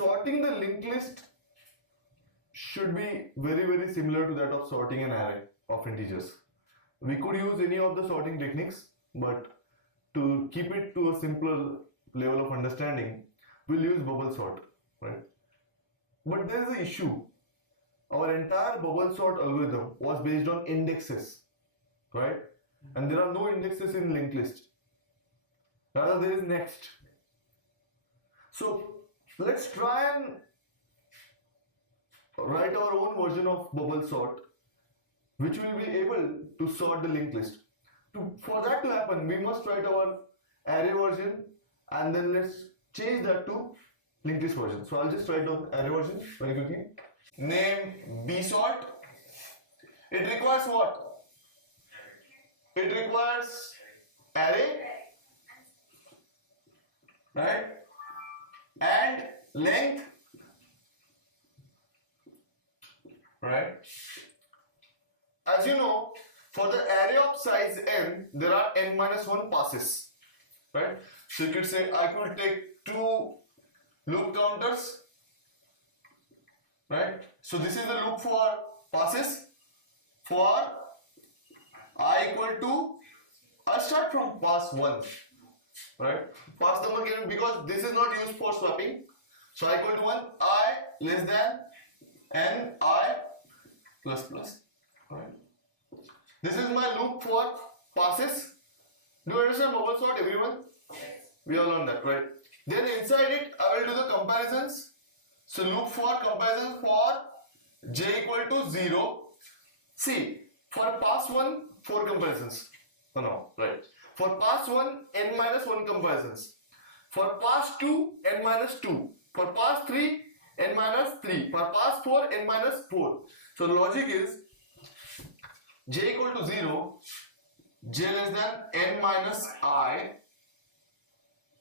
sorting the linked list should be very similar to that of sorting an array of integers. We could use any of the sorting techniques, but to keep it to a simpler level of understanding, we'll use bubble sort, right? But there is an issue. Our entire bubble sort algorithm was based on indexes, right? And there are no indexes in linked list. Rather, there is next. So let's try and write our own version of bubble sort, which will be able to sort the linked list. For that to happen, we must write our array version and then let's change that to linked list version. So I'll just write down array version very quickly. Name bsort. It requires what? It requires array, right? And length, right? As you know, for the array of size n, there are n minus 1 passes, right? So you could say I could take 2 loop counters, right? So this is the loop for passes. For I equal to, I'll start from pass 1, right? Pass number given because this is not used for swapping. So I equal to 1, I less than n, I plus plus, right? This is my loop for passes. Do you understand bubble sort, everyone? Yes. We all learned that, right? Then inside it, I will do the comparisons. So loop for comparison for j equal to 0. See, for pass 1, 4 comparisons. Oh no, right. For pass 1, n minus 1 comparisons. For pass 2, n minus 2. For pass 3, n minus 3. For pass 4, n minus 4. So the logic is j equal to 0, j less than n minus I,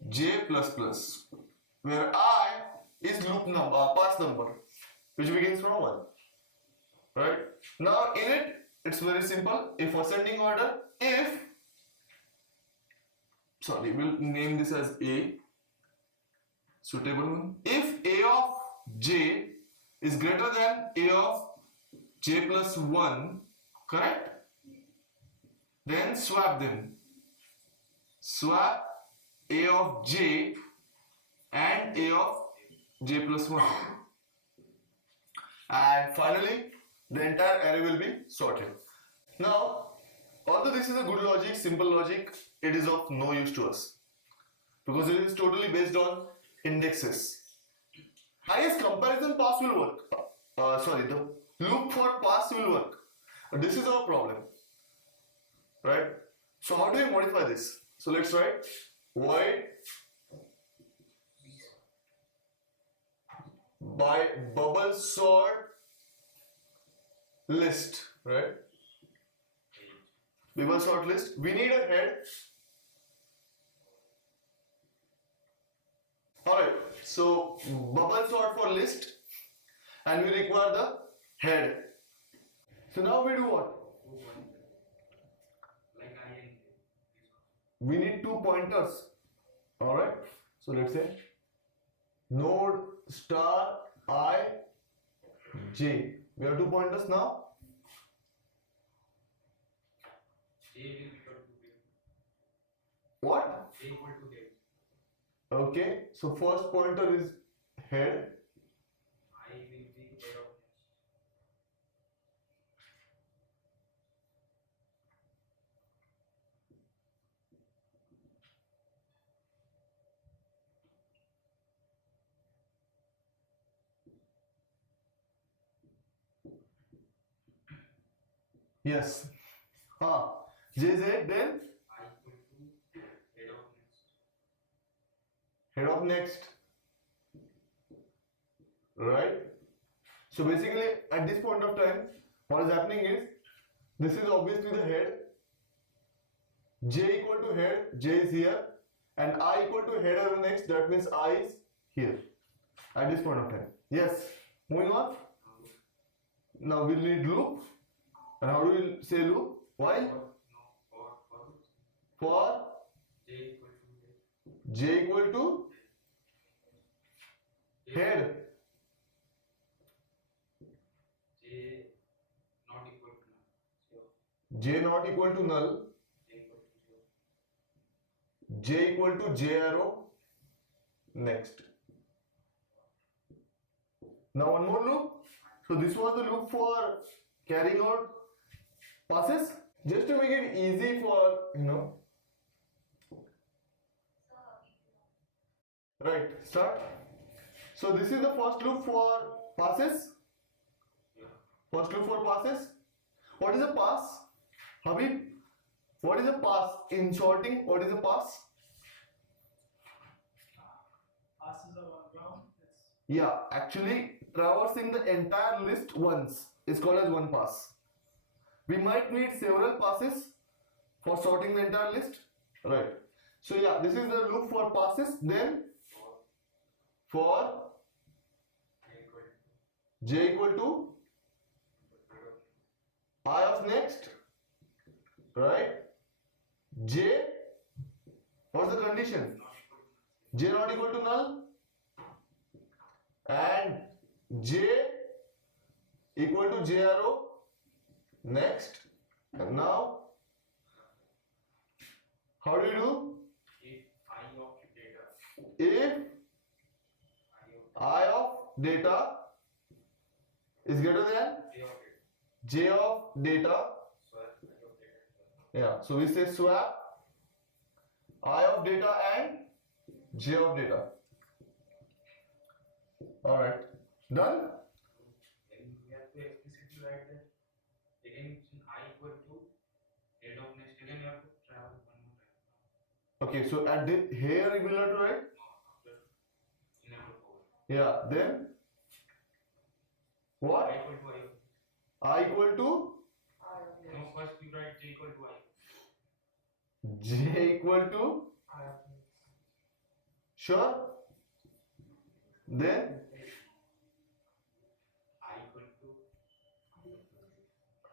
j plus plus, where I is loop number, pass number, which begins from 1, right? Now in it, it's very simple. If ascending order, we'll name this as A, suitable one. If A of j is greater than A of j plus 1, correct? Then swap them. Swap A of j and A of j plus 1. And finally, the entire array will be sorted. Now, although this is a good logic, simple logic, it is of no use to us because it is totally based on indexes. Highest comparison pass will work. The loop for pass will work. But this is our problem, right? So how do we modify this? So let's write void by bubble sort list, right? Bubble sort list. We need a head. Alright, so bubble sort for list and we require the head. So now we do what? We need 2 pointers. Alright, so let's say node star I j. We have 2 pointers now. J will be equal to head. What? J equal to head. Okay, so first pointer is head. I will be head of next. Yes. JZ, then I equal to head of next. head of next. Right? So basically, at this point of time, what is happening is this is obviously the head. J equal to head, J is here, and I equal to head of next, that means I is here at this point of time. Yes. Moving on. Now we'll need loop. And how do we say loop? While for J equal to head. j equal to Head. J not equal to null. So J not equal to null. J equal to 0. J equal to J arrow. Next. Now one more loop. So this was the loop for carrying out passes. Just to make it easy for right, start. So this is the first loop for passes. Yeah. First loop for passes. What is a pass? Habib, what is a pass? In shorting, what is a pass? Passes are one ground. Yeah, actually traversing the entire list once is called as one pass. We might need several passes for sorting the entire list. Right. So yeah, this is the loop for passes. Then for J equal to J equal to I of next, right? J, what's the condition? J not equal to null, and J equal to J arrow next. And now, how do you do? if I of If I of data data is greater than J of data J of data, swap I of data yeah, so we say swap I of data and J of data. Alright, done? then we have to explicitly write that again since I equal to head of next again we have to travel one more time. Okay, so at the here we will have to write? After enable forward. Yeah, then what? I equal to I of I equal to no first you write J equal to I. J equal to sure. Then I equal to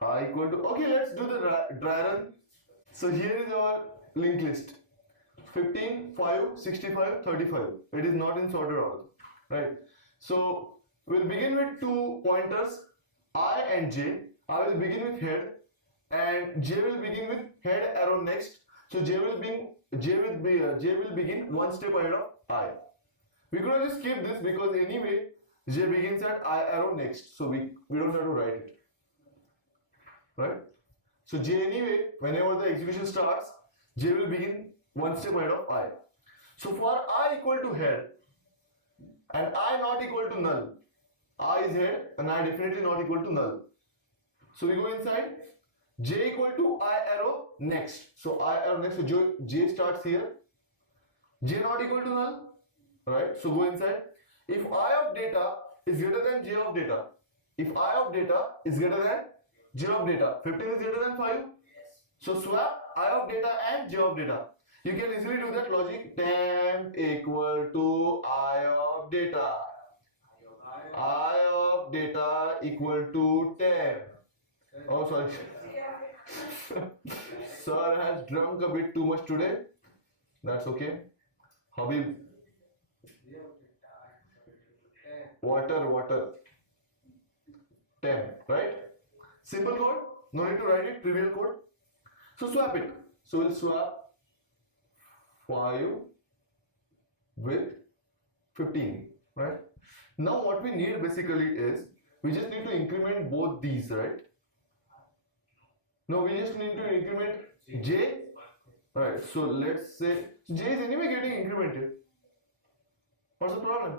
I equal to okay. Let's do the dry run. So here is our linked list: 15, 5, 65, 35. It is not in sorted order, right? So we'll begin with two pointers, I and J. I will begin with head, and J will begin with head arrow next. So J will begin one step ahead of I. We could have just skip this because anyway J begins at I arrow next, so we don't have to write it, right? So J anyway, whenever the execution starts, J will begin one step ahead of I. So for I equal to head and I not equal to null, I is head and I definitely not equal to null. So we go inside, J equal to I arrow next. So I arrow next, so J starts here. J not equal to null, right? So go inside. If I of data is greater than J of data, if I of data is greater than J of data, 15 is greater than 5. So swap I of data and J of data. You can easily do that logic. Temp equal to I of data. I of data equal to temp. Oh, sorry. Sir has drunk a bit too much today. That's okay. Habib. Water. Temp, right? Simple code. No need to write it. Trivial code. So swap it. So we'll swap 5 with 15, right? Now what we need basically is we just need to increment both these, right? No, we just need to increment J, right? So let's say J is anyway getting incremented. What's the problem?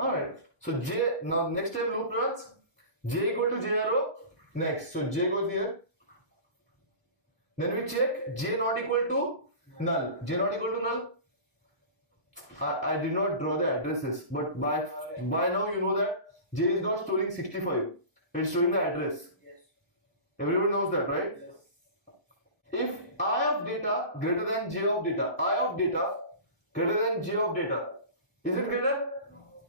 Alright, so J, now next time loop runs, J equal to J arrow, next, so J goes here. Then we check J not equal to null. J not equal to null. I did not draw the addresses, but by now you know that J is not storing 65. It's storing the address. Everyone knows that, right? If I of data greater than J of data, I of data greater than J of data, is it greater?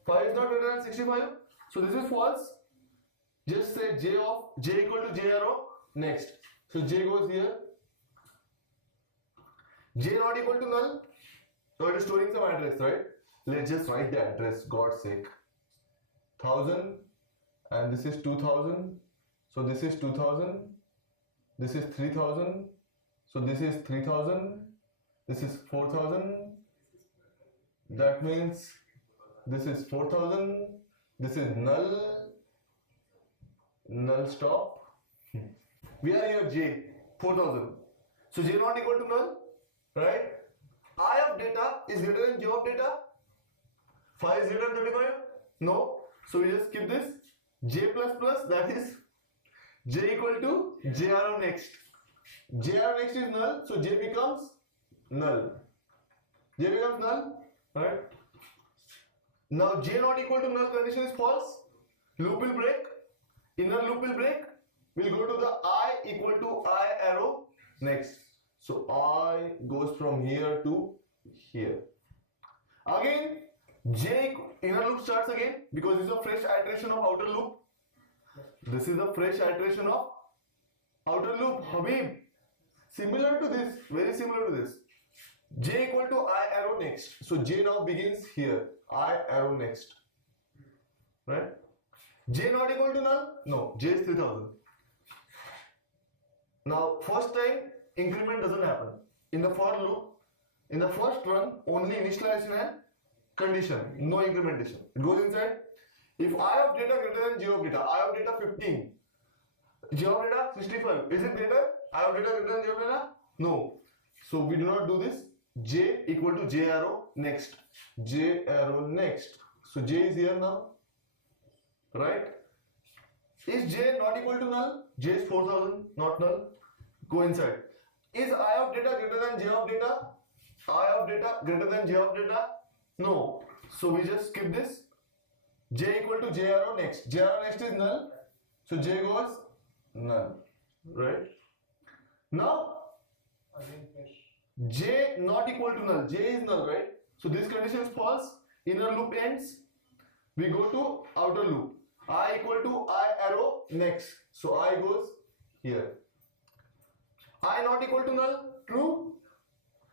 5 is not greater than 65. So this is false. Just say J equal to J arrow next. So J goes here. J not equal to null. So it is storing some address, right? let's just write the address, God's sake. 1000 and this is 2000. So this is 2000. This is 3000. So this is 3000. This is 4000. That means this is 4000. This is null. Null stop. We are here J, 4000. So J not equal to null, right? I of data is greater than J of data. 5 is greater than 35? No. So we just skip this. J plus plus, that is J equal to J arrow next. J arrow next is null, so J becomes null. J becomes null, right? Now J not equal to null condition is false. Loop will break. Inner loop will break. We'll go to the I equal to I arrow next. So I goes from here to here. Again, J inner loop starts again because this is a fresh iteration of outer loop. This is a fresh iteration of outer loop, Habib. Similar to this, very similar to this. J equal to I arrow next. So J now begins here. I arrow next. Right? J not equal to null? No, J is 3000. Now, first time increment doesn't happen. In the for loop, in the first run, only initialization and condition, no incrementation. It goes inside. If I of data greater than J of data, I of data 15, J of data 65, is it greater? I of data greater than J of data? No. So we do not do this. J equal to J arrow next. J arrow next. So J is here now. Right? Is J not equal to null? J is 4000, not null. Go inside. Is I of data greater than J of data? I of data greater than J of data? No. So we just skip this. J equal to J arrow next. J arrow next is null. So J goes null. Right? Now, J not equal to null. J is null, right? So this condition is false. Inner loop ends. We go to outer loop. I equal to I arrow next. So I goes here. I not equal to null. True.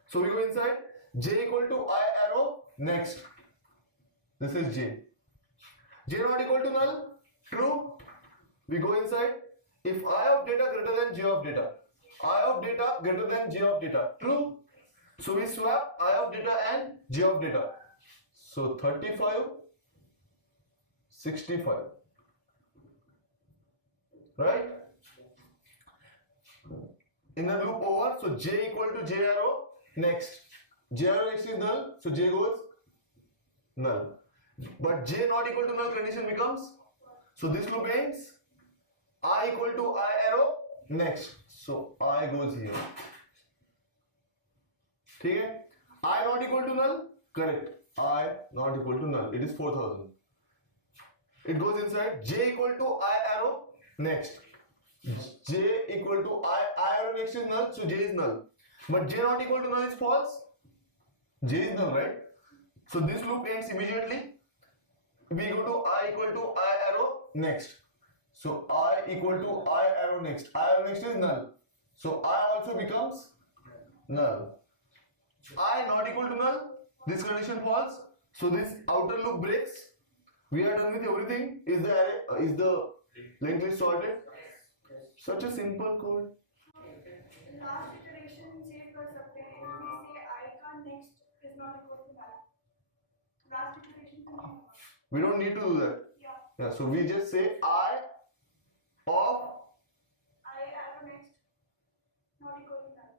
So we go inside. J equal to I arrow next. This is J. J not equal to null. True. We go inside. If I of data greater than J of data. I of data greater than J of data. True. So we swap I of data and J of data. So 35, 65. Right? Inner loop over. So J equal to J arrow next. J arrow next is null. So J goes null. But J not equal to null condition becomes. So this loop ends. I equal to I arrow next. So I goes here. Okay? I not equal to null? Correct. I not equal to null. It is 4000. It goes inside. J equal to I arrow next. J equal to I arrow next is null. So J is null. But J not equal to null is false. J is null, right? So this loop ends immediately. We go to I equal to I arrow next. So I equal to I arrow next. I arrow next is null. So I also becomes null. I not equal to null. This condition false. So this outer loop breaks. We are done with everything. Is the array, is the linked list sorted? Such a simple code. Last iteration save कर सकते हैं. If we say I का next is not equal to that. Last iteration तो नहीं होगा. We don't need to do that. Yeah. So we just say I of I arrow next not equal to that.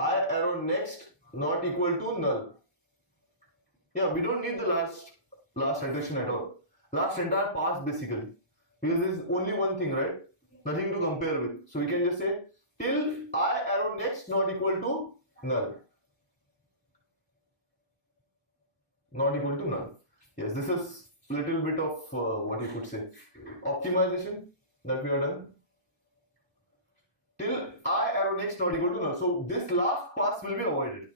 I arrow next not equal to null. Yeah, we don't need the last iteration at all. Last entire pass basically. Because there is only one thing, right? Nothing to compare with. So we can just say till I arrow next not equal to null. Not equal to null. Yes, this is little bit of what you could say optimization that we are done. Till I arrow next not equal to null. So this last pass will be avoided.